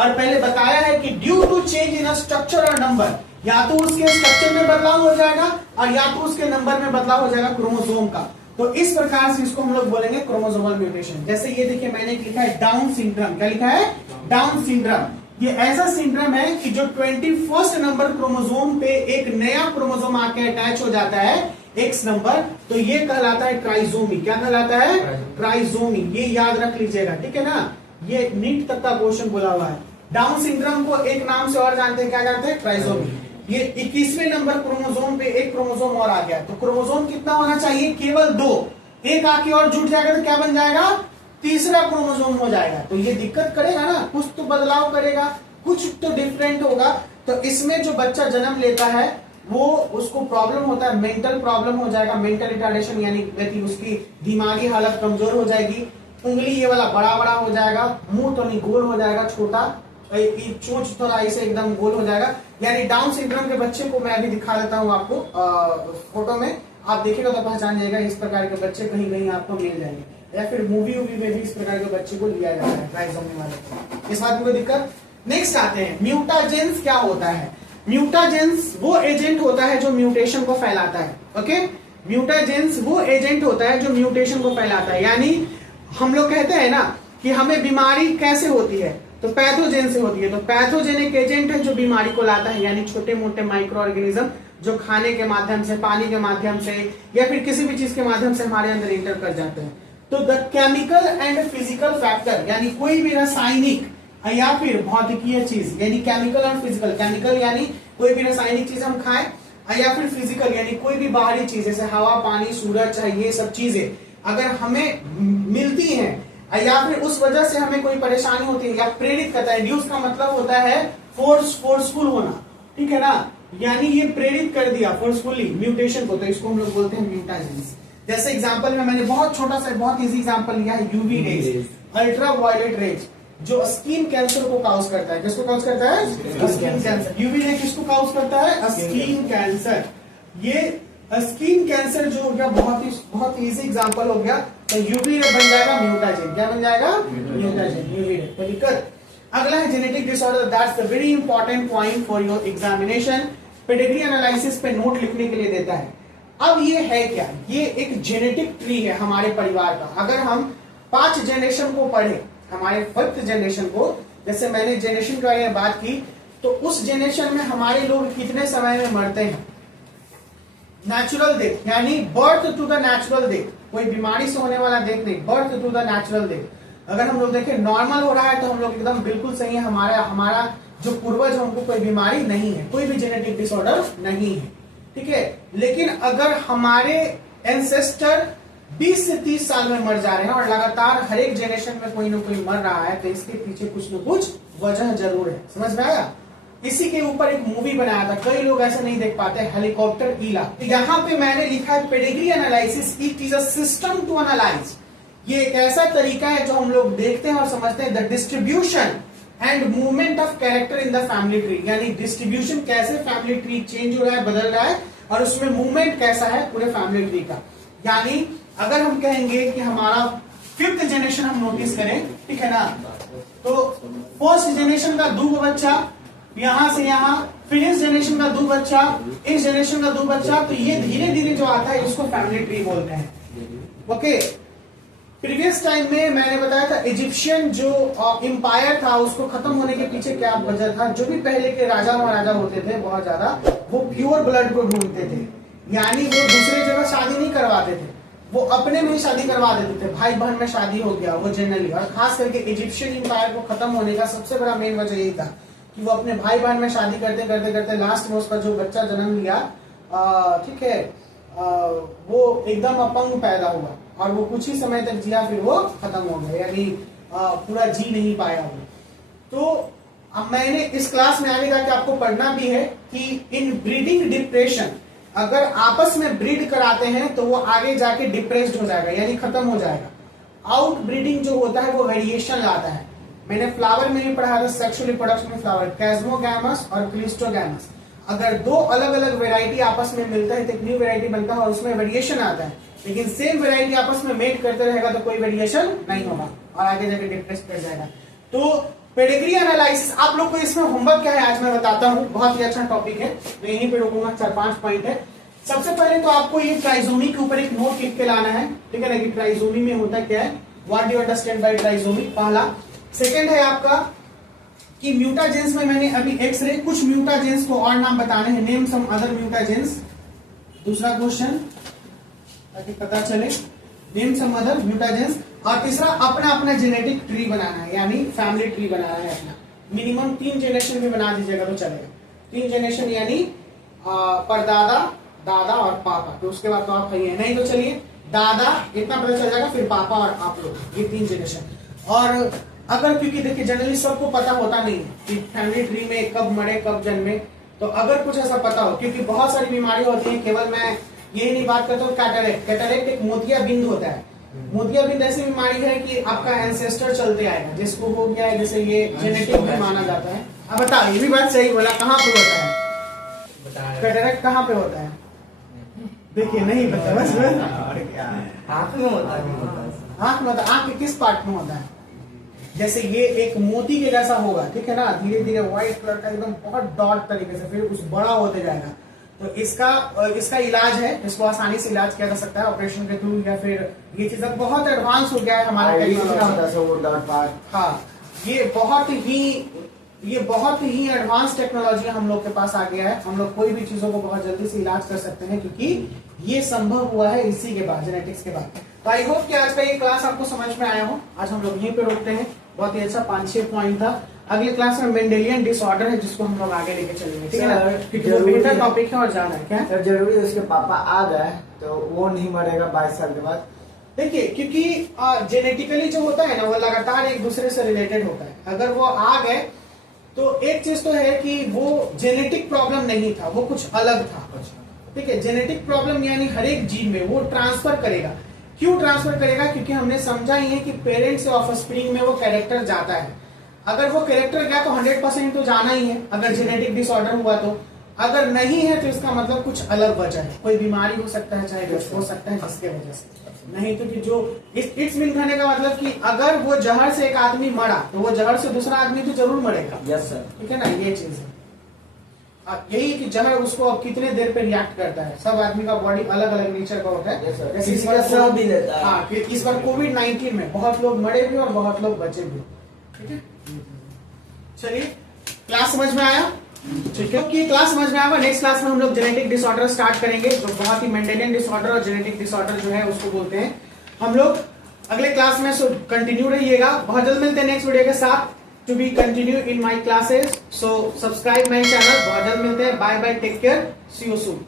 और पहले बताया है कि due to change in structure और नंबर, या तो उसके स्ट्रक्चर में बदलाव हो जाएगा और या तो उसके नंबर में बदलाव हो जाएगा क्रोमोसोम का। तो इस प्रकार से इसको हम लोग बोलेंगे क्रोमोसोमल म्यूटेशन। जैसे ये देखिए मैंने लिखा है डाउन सिंड्रोम। क्या लिखा है? Down syndrome. ये ऐसा सिंड्रोम है कि जो 21 नंबर क्रोमोसोम पे एक नया क्रोमोसोम आके अटैच हो जाता है एक्स नंबर, तो ये कहलाता है ट्राइजोमी। क्या कहलाता है? ट्राइजोमी। ये याद रख लीजिएगा, ठीक है ना। ये नीट तक का क्वेश्चन बोला हुआ है। डाउन सिंड्रोम को एक नाम से और जानते हैं, क्या जानते हैं? ट्राइजोमी। ये 21वें नंबर क्रोमोसोम पे एक क्रोमोसोम और आ गया, तो क्रोमोसोम कितना होना चाहिए? केवल 2। एक आके और जुट जाएगा तो क्या बन जाएगा? तीसरा क्रोमोसोम हो जाएगा। तो ये दिक्कत करेगा ना, कुछ तो बदलाव करेगा, कुछ तो डिफरेंट होगा। तो इसमें जो बच्चा जन्म लेता है वो उसको प्रॉब्लम होता है, मेंटल प्रॉब्लम हो जाएगा, मेंटल रिटार्डेशन, यानी उसकी दिमागी हालत कमजोर हो जाएगी। उंगली ये वाला बड़ा बड़ा हो जाएगा, मुंह तो नहीं गोल हो जाएगा, छोटा, चोंच थोड़ा ऐसे एकदम गोल हो जाएगा। यानी डाउन सिंड्रोम के बच्चे को मैं अभी दिखा देता हूँ आपको फोटो में, आप देखिएगा तो पहचान जाएगा। इस प्रकार के बच्चे कहीं कहीं आपको मिल जाएंगे, या फिर मूवी में भी इस प्रकार के बच्चे को लिया जाता है ट्राइसोमी वाले। इस बात में कोई दिक्कत? नेक्स्ट आते हैं, म्यूटाजेंस क्या होता है? म्यूटाजेंस वो एजेंट होता है जो म्यूटेशन को फैलाता है। ओके, म्यूटाजेंस वो एजेंट होता है जो म्यूटेशन को फैलाता है। यानी हम लोग कहते हैं ना कि हमें बीमारी कैसे होती है, तो पैथोजेन से होती है। तो पैथोजेन एक एजेंट है जो बीमारी को लाता है, यानी छोटे मोटे माइक्रो ऑर्गेनिज्म जो खाने के माध्यम से, पानी के माध्यम से या फिर किसी भी चीज के माध्यम से हमारे अंदर इंटर कर जाते हैं। तो the chemical and physical factor, यानी कोई भी रासायनिक या फिर भौतिकीय चीज, यानी केमिकल और फिजिकल। केमिकल यानी कोई भी रासायनिक चीज हम खाएं, या फिर फिजिकल यानी कोई भी बाहरी चीज जैसे हवा, पानी, सूरज, चाहे ये सब चीजें अगर हमें मिलती हैं या फिर उस वजह से हमें कोई परेशानी होती है या प्रेरित करता है। इंड्यूस का मतलब होता है फोर्सफुल होना, ठीक है ना। यानी ये प्रेरित कर दिया फोर्सफुली म्यूटेशन को, तो इसको हम लोग बोलते हैं म्यूटाजेंस। जैसे एग्जांपल में मैंने बहुत छोटा सा बहुत इजी एग्जांपल लिया है, UV rays, ultraviolet rays, जो स्किन कैंसर को काउज करता है। किसको काउज करता है? Skin cancer. यूवी रे किसको काउज करता है? Skin cancer. ये स्किन कैंसर जो हो गया बहुत इजी एग्जांपल हो गया। तो यूवी रे बन जाएगा म्यूटाजेन। क्या बन जाएगा? Mutagen, UV ray. कोई दिक्कत? अगला है genetic disorder, that's the very important point for your examination. Pedigree analysis पे नोट लिखने के लिए देता है। अब ये है क्या? ये एक जेनेटिक ट्री है हमारे परिवार का। अगर हम 5 जनरेशन को पढ़े, हमारे 5th जनरेशन को, जैसे मैंने जनरेशन के बारे में बात की, तो उस जनरेशन में हमारे लोग कितने समय में मरते हैं? नेचुरल डेथ, यानी birth to the natural death, कोई बीमारी से होने वाला डेथ नहीं, birth to the natural death. अगर हम लोग देखें नॉर्मल हो रहा है तो हम लोग एकदम बिल्कुल सही है, हमारा जो पूर्वज है उनको कोई बीमारी नहीं है, कोई भी जेनेटिक डिसऑर्डर नहीं है, ठीक है। लेकिन अगर हमारे एंसेस्टर 20 से 30 साल में मर जा रहे हैं और लगातार हर एक जनरेशन में कोई ना कोई मर रहा है, तो इसके पीछे कुछ न कुछ वजह जरूर है। समझ में आया? इसी के ऊपर एक मूवी बनाया था, कई लोग ऐसा नहीं देख पाते, हेलीकॉप्टर ईला। तो यहाँ पे मैंने लिखा है pedigree analysis, it is a system to analyse. ये एक ऐसा तरीका है जो हम लोग देखते हैं और समझते हैं the distribution and movement of character in the family tree, यानी डिस्ट्रीब्यूशन कैसे फैमिली ट्री चेंज हो रहा है, बदल रहा है, और उसमें मूवमेंट कैसा है पूरे फैमिली ट्री का। यानी अगर हम कहेंगे कि हमारा 5th जनरेशन हम नोटिस करें, ठीक है ना, तो 1st जनरेशन का 2 बच्चा, यहां से यहां, फिर इस जनरेशन का 2 बच्चा, इस जनरेशन का 2 बच्चा, तो ये धीरे धीरे जो आता है इसको फैमिली ट्री बोलते हैं। ओके, प्रीवियस टाइम में मैंने बताया था इजिप्शियन जो एम्पायर था उसको खत्म होने के पीछे क्या वजह था। जो भी पहले के राजा महाराजा होते थे बहुत ज्यादा, वो प्योर ब्लड को ढूंढते थे, यानी वो दूसरे जगह शादी नहीं करवाते थे, वो अपने में ही शादी करवा देते थे। भाई बहन में शादी हो गया वो जनरली, और खास करके इजिप्शियन एम्पायर को खत्म होने का सबसे बड़ा मेन वजह यही था कि वो अपने भाई बहन में शादी करते करते करते लास्ट में उसका जो बच्चा जन्म लिया, ठीक है, वो एकदम अपंग पैदा हुआ और वो कुछ ही समय तक जिया, फिर वो खत्म हो गया, यानी पूरा जी नहीं पाया वो। तो अब मैंने इस क्लास में आगे जाके आपको पढ़ना भी है कि इन ब्रीडिंग डिप्रेशन, अगर आपस में ब्रीड कराते हैं तो वो आगे जाके डिप्रेस्ड हो जाएगा, यानी खत्म हो जाएगा। आउट ब्रीडिंग जो होता है वो वेरिएशन लाता है। मैंने फ्लावर में भी पढ़ा था, सेक्सुअल रिप्रोडक्शन में फ्लावर, कैस्मोगैमस और क्लिस्टोगैमस। अगर 2 अलग अलग वेराइटी आपस में मिलता है तो एक न्यू वेराइटी बनता है और उसमें वेरिएशन आता है, लेकिन सेम वेराइटी आपस में मेट करते रहेगा तो कोई वेरिएशन नहीं होगा और आगे जाके डिप्रेस कर जाएगा। तो पेडिग्री एनालिसिस, आप लोग को इसमें होमवर्क क्या है आज मैं बताता हूँ, बहुत ही अच्छा टॉपिक है, मैं यहीं पे रोकूंगा, 4-5 पॉइंट है। सबसे पहले तो आपको ये ट्राइजोमी के ऊपर एक नोट लिख के लाना है, ठीक है ना, कि ट्राइजोमी में होता क्या है, what do you understand by trisomy, पहला। सेकंड है आपका कि म्यूटाजेंस में मैंने अभी एक्सरे, कुछ म्यूटाजेंस को और नाम बताने हैं, नेम सम अदर म्यूटाजेंस, दूसरा क्वेश्चन ताकि पता चले, नेम सम अदर म्यूटाजेंस। और तीसरा अपना अपना जेनेटिक ट्री बनाना है, यानी फैमिली ट्री बनाना है अपना, मिनिमम 3 जनरेशन में बना दीजिएगा तो चलेगा, 3 जनरेशन यानी परदादा, दादा और पापा, तो उसके बाद तो आप है, नहीं तो चलिए दादा इतना पता चल जाएगा, फिर पापा और आप लोग, ये 3 जनरेशन। और अगर, क्योंकि देखिए जनरली सबको पता होता नहीं है कि फैमिली ट्री में कब मरे कब जन्मे, तो अगर कुछ ऐसा पता हो, क्योंकि बहुत सारी बीमारी होती है, केवल मैं यही नहीं बात करता हूँ, कैटरेक्ट, कैटरेक्ट एक मोतिया बिंद होता है, मोतिया बिंद ऐसी बीमारी है कि आपका एंसेस्टर चलते आएगा, जिसको हो गया है, जैसे ये जेनेटिक में माना जाता है। अब बताओ, ये भी बात सही बोला, कहाँ पे होता है कैटरेक्ट, कहाँ पे होता है, देखिए नहीं पता, बस आँख में होता है, आंख में होता है, आंख के किस पार्ट में होता है, जैसे ये एक मोती के जैसा होगा, ठीक है ना, धीरे धीरे व्हाइट कलर का एकदम बहुत डार्क तरीके से, फिर उस बड़ा होते जाएगा, तो इसका इलाज है, इसको आसानी से इलाज किया जा सकता है ऑपरेशन के थ्रू, या फिर ये चीज अब बहुत एडवांस हो गया है हमारे हाँ, ये बहुत ही एडवांस टेक्नोलॉजी हम लोग के पास आ गया है, हम लोग कोई भी चीजों को बहुत जल्दी से इलाज कर सकते हैं, क्योंकि ये संभव हुआ है इसी के बाद, जेनेटिक्स के बाद। तो आई होप कि आज का ये क्लास आपको समझ में आया हो। आज हम लोग यहीं पे रोकते हैं, बहुत ही अच्छा 5-6 पॉइंट था। अगले क्लास में मेंडेलियन डिसऑर्डर है, जिसको हम लोग आगे लेके चलेंगे, ठीक है ना, क्योंकि वो बेहतर टॉपिक है और जाना है क्या सर, जरूरी है उसके पापा आ जाए तो वो नहीं मरेगा 22 साल के बाद। देखिए, क्योंकि जेनेटिकली जो होता है ना, वो लगातार एक दूसरे से रिलेटेड होता है, अगर वो आ गए तो एक चीज तो है कि वो जेनेटिक प्रॉब्लम नहीं था, वो कुछ अलग था, ठीक है। जेनेटिक प्रॉब्लम यानी हर एक जीन में वो ट्रांसफर करेगा, क्यों ट्रांसफर करेगा, क्योंकि हमने समझा ही है कि पेरेंट्स से ऑफस्प्रिंग में वो कैरेक्टर जाता है, अगर वो कैरेक्टर गया तो 100% तो जाना ही है, अगर जेनेटिक डिसऑर्डर हुआ तो, अगर नहीं है तो इसका मतलब कुछ अलग वजह है, कोई बीमारी हो सकता है, चाहे कुछ हो सकता है जिसके वजह से, नहीं तो कि जो इट्स मीन कहने का मतलब कि अगर वो जहर से एक आदमी मरा तो वो जहर से दूसरा आदमी तो जरूर मरेगा, यस सर, ठीक है ना, ये चीज है। यही कि जहर उसको अब कितने देर पे रिएक्ट करता है, सब आदमी का बॉडी अलग अलग नेचर का होता है, जैसे इस बार भी लेता है, हाँ, इस बार कोविड-19 में बहुत लोग मरे भी और बहुत लोग बचे भी, ठीक है। चलिए, क्लास समझ में आया, ठीक है, कि क्लास समझ में आया। नेक्स्ट क्लास में हम लोग जेनेटिक डिसऑर्डर स्टार्ट करेंगे, जो बहुत ही मेंडेलियन डिसऑर्डर और जेनेटिक डिसऑर्डर जो है उसको बोलते हैं हम लोग। अगले क्लास में कंटिन्यू रहिएगा, बहुत जल्द मिलते हैं नेक्स्ट वीडियो के साथ, to be continue in my classes, so subscribe my channel, बहुत जल्द मिलते हैं, bye bye, take care, see you soon.